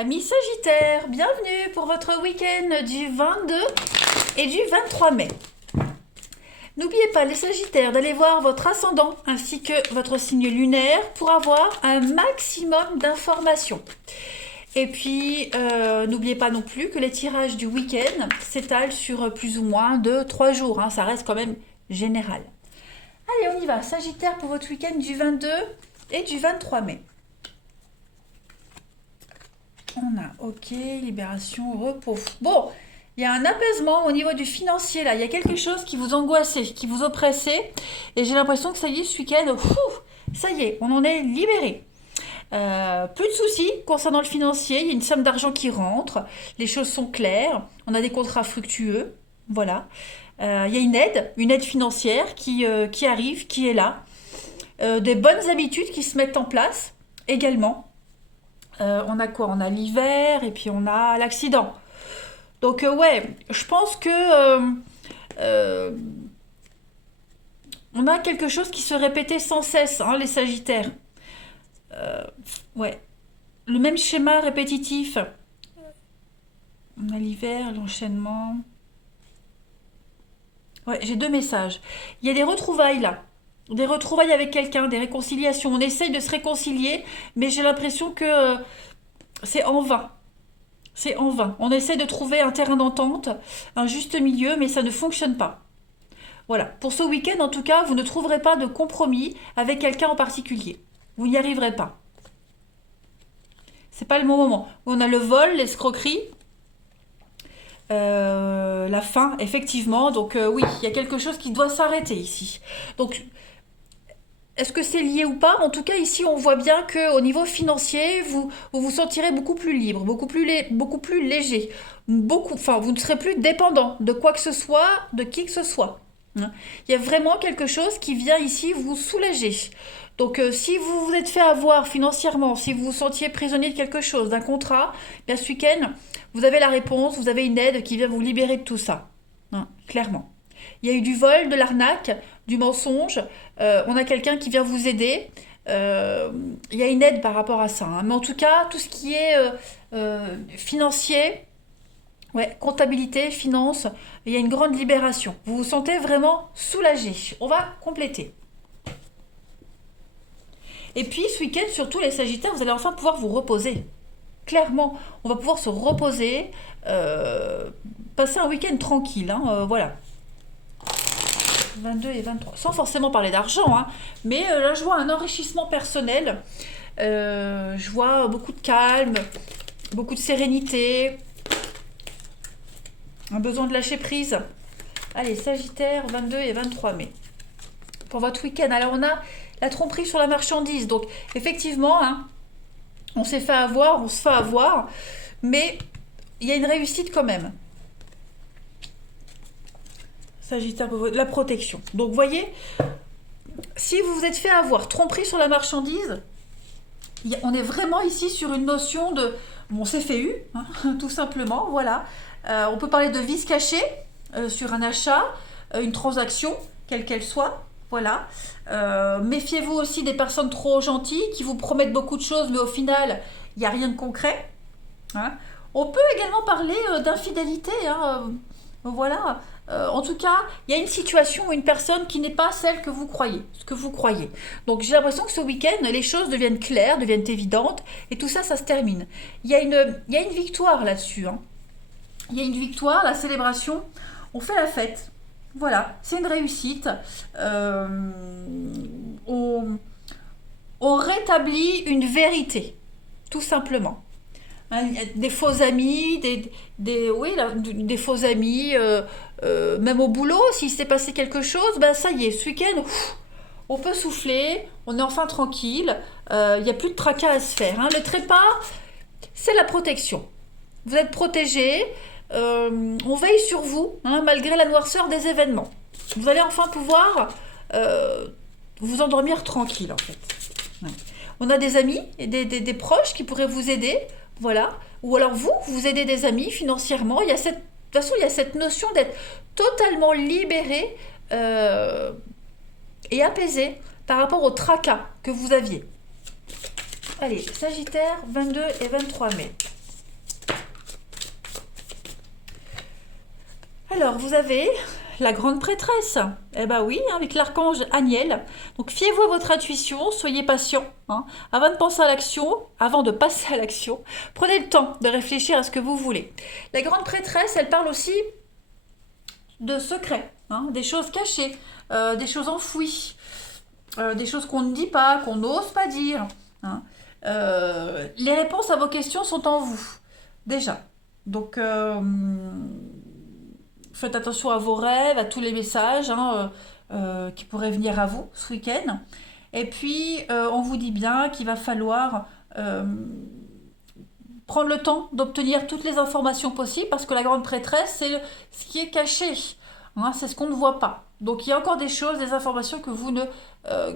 Amis Sagittaires, bienvenue pour votre week-end du 22 et du 23 mai. N'oubliez pas les Sagittaires d'aller voir votre ascendant ainsi que votre signe lunaire pour avoir un maximum d'informations. Et puis, n'oubliez pas non plus que les tirages du week-end s'étalent sur plus ou moins 2-3 jours. Ça reste quand même général. Allez, on y va. Sagittaire pour votre week-end du 22 et du 23 mai. On a OK, libération, repos. Bon, il y a un apaisement au niveau du financier là. Il y a quelque chose qui vous angoissait, qui vous oppressait. Et j'ai l'impression que ça y est, ce week-end, ça y est, on en est libéré. Plus de soucis concernant le financier. Il y a une somme d'argent qui rentre. Les choses sont claires. On a des contrats fructueux. Voilà. Il y a une aide financière qui arrive, qui est là. Des bonnes habitudes qui se mettent en place également. On a quoi? On a l'hiver et puis on a l'accident. Donc ouais, je pense que on a quelque chose qui se répétait sans cesse, les Sagittaires. Ouais, le même schéma répétitif. On a l'hiver, l'enchaînement. Ouais, j'ai deux messages. Il y a des retrouvailles là. Des retrouvailles avec quelqu'un, des réconciliations. On essaye de se réconcilier, mais j'ai l'impression que c'est en vain. C'est en vain. On essaie de trouver un terrain d'entente, un juste milieu, mais ça ne fonctionne pas. Voilà. Pour ce week-end, en tout cas, vous ne trouverez pas de compromis avec quelqu'un en particulier. Vous n'y arriverez pas. C'est pas le bon moment. On a le vol, l'escroquerie, la faim, effectivement. Donc oui, il y a quelque chose qui doit s'arrêter ici. Donc est-ce que c'est lié ou pas? En tout cas, ici, on voit bien qu'au niveau financier, vous sentirez beaucoup plus libre, beaucoup plus léger. Vous ne serez plus dépendant de quoi que ce soit, de qui que ce soit. Il y a vraiment quelque chose qui vient ici vous soulager. Donc, si vous vous êtes fait avoir financièrement, si vous vous sentiez prisonnier de quelque chose, d'un contrat, bien ce week-end, vous avez la réponse, vous avez une aide qui vient vous libérer de tout ça. Clairement. Il y a eu du vol, de l'arnaque, du mensonge. On a quelqu'un qui vient vous aider. Il y a une aide par rapport à ça. Mais en tout cas, tout ce qui est financier, ouais, comptabilité, finance, il y a une grande libération. Vous vous sentez vraiment soulagé. On va compléter. Et puis, ce week-end, surtout les Sagittaires, vous allez enfin pouvoir vous reposer. Clairement, on va pouvoir se reposer, passer un week-end tranquille. Voilà. 22 et 23. Sans forcément parler d'argent, mais là je vois un enrichissement personnel. Je vois beaucoup de calme, beaucoup de sérénité, un besoin de lâcher prise. Allez, Sagittaire, 22 et 23 mai. Pour votre week-end, alors on a la tromperie sur la marchandise. Donc effectivement, on s'est fait avoir, on se fait avoir, mais il y a une réussite quand même. Sagittaire, la protection. Donc, vous voyez, si vous vous êtes fait avoir, tromperie sur la marchandise, on est vraiment ici sur une notion de... Bon, c'est fait eu, tout simplement, voilà. On peut parler de vice caché sur un achat, une transaction, quelle qu'elle soit, voilà. Méfiez-vous aussi des personnes trop gentilles qui vous promettent beaucoup de choses, mais au final, il n'y a rien de concret. On peut également parler d'infidélité, voilà. En tout cas, il y a une situation ou une personne qui n'est pas celle que vous croyez, ce que vous croyez. Donc j'ai l'impression que ce week-end, les choses deviennent claires, deviennent évidentes, et tout ça, ça se termine. Il y a une victoire là-dessus. Il y a une victoire, la célébration, on fait la fête. Voilà, c'est une réussite. On rétablit une vérité, tout simplement. Des faux amis, des faux amis, même au boulot, s'il s'est passé quelque chose, ça y est, ce week-end, on peut souffler, on est enfin tranquille, il n'y a plus de tracas à se faire. Le trépas, c'est la protection. Vous êtes protégé, on veille sur vous, malgré la noirceur des événements. Vous allez enfin pouvoir vous endormir tranquille, en fait. Ouais. On a des amis, et des proches qui pourraient vous aider. Voilà. Ou alors vous aidez des amis financièrement. De toute façon, il y a cette notion d'être totalement libéré et apaisé par rapport au tracas que vous aviez. Allez, Sagittaire, 22 et 23 mai. Alors, vous avez la grande prêtresse. Eh ben oui, hein, avec l'archange Aniel. Donc, fiez-vous à votre intuition, soyez patient. Hein. Avant de penser à l'action, avant de passer à l'action, prenez le temps de réfléchir à ce que vous voulez. La grande prêtresse, elle parle aussi de secrets, hein, des choses cachées, des choses enfouies, des choses qu'on ne dit pas, qu'on n'ose pas dire. Hein. Les réponses à vos questions sont en vous, déjà. Donc, faites attention à vos rêves, à tous les messages hein, qui pourraient venir à vous ce week-end. Et puis, on vous dit bien qu'il va falloir prendre le temps d'obtenir toutes les informations possibles parce que la grande prêtresse, c'est ce qui est caché. Hein, c'est ce qu'on ne voit pas. Donc, il y a encore des choses, des informations euh,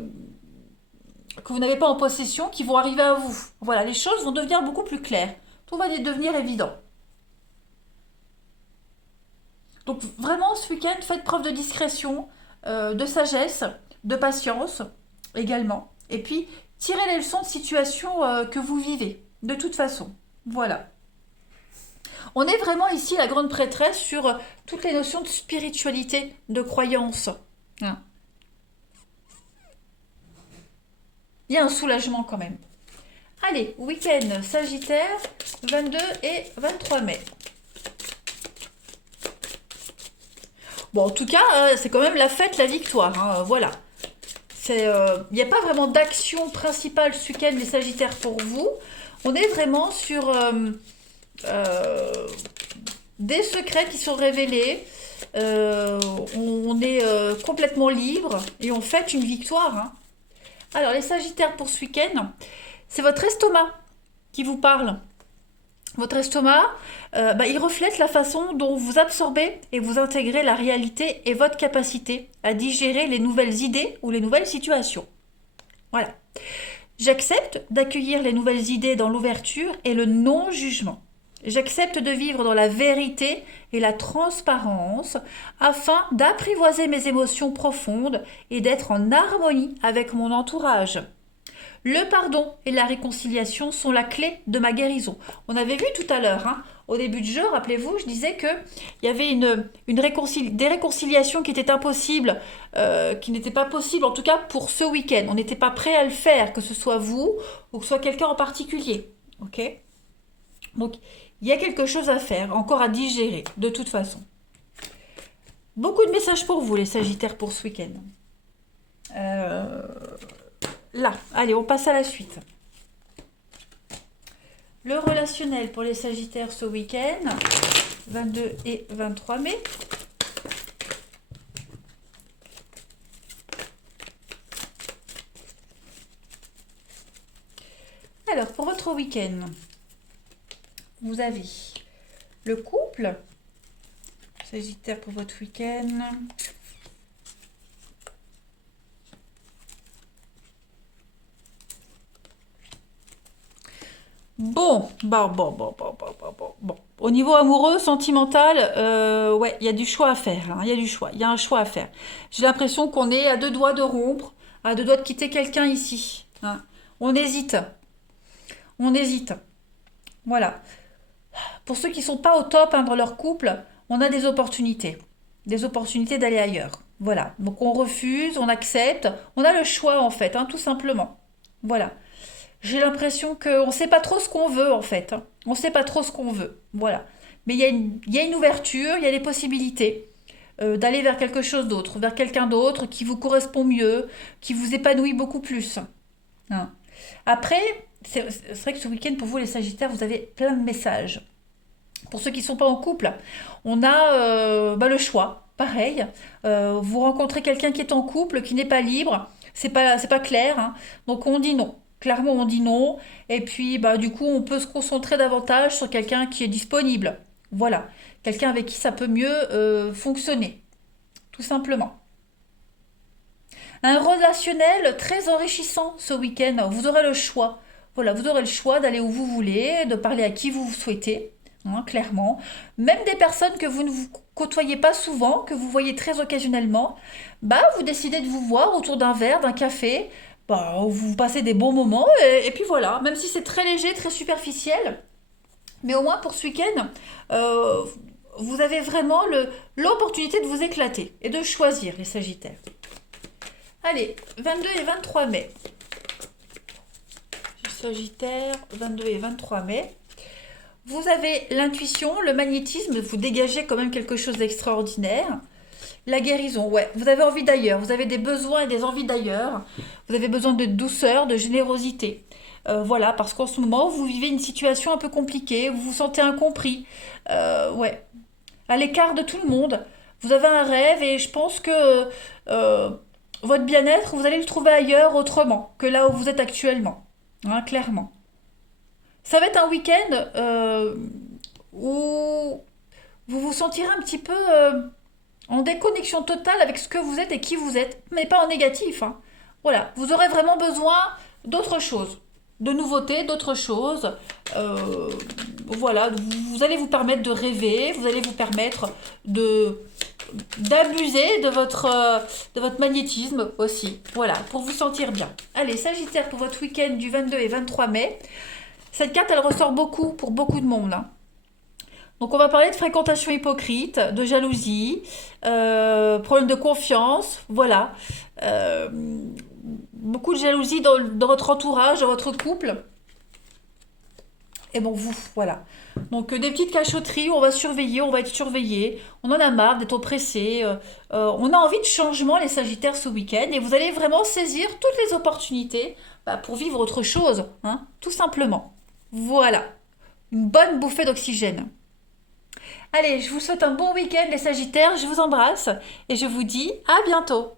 que vous n'avez pas en possession qui vont arriver à vous. Voilà, les choses vont devenir beaucoup plus claires. Tout va devenir évident. Donc vraiment, ce week-end, faites preuve de discrétion, de sagesse, de patience également. Et puis, tirez les leçons de situation que vous vivez, de toute façon. Voilà. On est vraiment ici la grande prêtresse sur toutes les notions de spiritualité, de croyance. Hein. Il y a un soulagement quand même. Allez, week-end Sagittaire, 22 et 23 mai. Bon, en tout cas, c'est quand même la fête, la victoire. Hein, voilà. Il n'y a pas vraiment d'action principale ce week-end, les Sagittaires, pour vous. On est vraiment sur euh, des secrets qui sont révélés. On est complètement libre et on fête une victoire. Hein. Alors, les Sagittaires pour ce week-end, c'est votre estomac qui vous parle. Votre estomac, il reflète la façon dont vous absorbez et vous intégrez la réalité et votre capacité à digérer les nouvelles idées ou les nouvelles situations. Voilà. J'accepte d'accueillir les nouvelles idées dans l'ouverture et le non-jugement. J'accepte de vivre dans la vérité et la transparence afin d'apprivoiser mes émotions profondes et d'être en harmonie avec mon entourage. Le pardon et la réconciliation sont la clé de ma guérison. On avait vu tout à l'heure, hein, au début du jeu, rappelez-vous, je disais qu'il y avait des réconciliations qui étaient impossibles, qui n'étaient pas possibles, en tout cas pour ce week-end. On n'était pas prêt à le faire, que ce soit vous ou que ce soit quelqu'un en particulier. Ok. Donc, il y a quelque chose à faire, encore à digérer, de toute façon. Beaucoup de messages pour vous, les Sagittaires, pour ce week-end. Là, allez, on passe à la suite. Le relationnel pour les Sagittaires ce week-end, 22 et 23 mai. Alors, pour votre week-end, vous avez le couple, Sagittaire pour votre week-end. Bon. Au niveau amoureux, sentimental, ouais, il y a du choix à faire. Hein, il y a du choix, il y a un choix à faire. J'ai l'impression qu'on est à deux doigts de rompre, à deux doigts de quitter quelqu'un ici. Hein. On hésite, on hésite. Voilà. Pour ceux qui ne sont pas au top hein, dans leur couple, on a des opportunités d'aller ailleurs. Voilà. Donc on refuse, on accepte, on a le choix en fait, hein, tout simplement. Voilà. J'ai l'impression qu'on ne sait pas trop ce qu'on veut en fait. Hein. On ne sait pas trop ce qu'on veut. Voilà. Mais il y a une ouverture, il y a des possibilités d'aller vers quelque chose d'autre, vers quelqu'un d'autre qui vous correspond mieux, qui vous épanouit beaucoup plus. Hein. Après, c'est vrai que ce week-end, pour vous les Sagittaires, vous avez plein de messages. Pour ceux qui ne sont pas en couple, on a le choix. Pareil, vous rencontrez quelqu'un qui est en couple, qui n'est pas libre, c'est pas clair. Hein. Donc on dit non. Clairement, on dit non. Et puis, du coup, on peut se concentrer davantage sur quelqu'un qui est disponible. Voilà. Quelqu'un avec qui ça peut mieux fonctionner. Tout simplement. Un relationnel très enrichissant ce week-end. Vous aurez le choix. Voilà, vous aurez le choix d'aller où vous voulez, de parler à qui vous souhaitez. Hein, clairement. Même des personnes que vous ne vous côtoyez pas souvent, que vous voyez très occasionnellement, vous décidez de vous voir autour d'un verre, d'un café, vous passez des bons moments et puis voilà, même si c'est très léger, très superficiel, mais au moins pour ce week-end, vous avez vraiment l'opportunité de vous éclater et de choisir les Sagittaires. Allez, 22 et 23 mai. Sagittaire, 22 et 23 mai. Vous avez l'intuition, le magnétisme, vous dégagez quand même quelque chose d'extraordinaire. La guérison, ouais, vous avez envie d'ailleurs, vous avez des besoins et des envies d'ailleurs. Vous avez besoin de douceur, de générosité. Voilà, parce qu'en ce moment, vous vivez une situation un peu compliquée, vous vous sentez incompris. Ouais, à l'écart de tout le monde. Vous avez un rêve et je pense que euh, votre bien-être, vous allez le trouver ailleurs autrement que là où vous êtes actuellement. Hein, clairement. Ça va être un week-end où vous vous sentirez un petit peu en déconnexion totale avec ce que vous êtes et qui vous êtes, mais pas en négatif. Hein. Voilà, vous aurez vraiment besoin d'autre chose, de nouveautés, d'autre chose. Euh, voilà, vous allez vous permettre de rêver, vous allez vous permettre de d'abuser de votre magnétisme aussi. Voilà, pour vous sentir bien. Allez, Sagittaire pour votre week-end du 22 et 23 mai. Cette carte, elle ressort beaucoup pour beaucoup de monde. Hein. Donc on va parler de fréquentation hypocrite, de jalousie, problème de confiance, voilà. Euh, Beaucoup de jalousie dans votre entourage, dans votre couple. Et bon, vous, voilà. Donc des petites cachotteries, on va surveiller, on va être surveillé. On en a marre d'être oppressé. On a envie de changement, les Sagittaires, ce week-end. Et vous allez vraiment saisir toutes les opportunités pour vivre autre chose, hein, tout simplement. Voilà. Une bonne bouffée d'oxygène. Allez, je vous souhaite un bon week-end, les Sagittaires. Je vous embrasse et je vous dis à bientôt.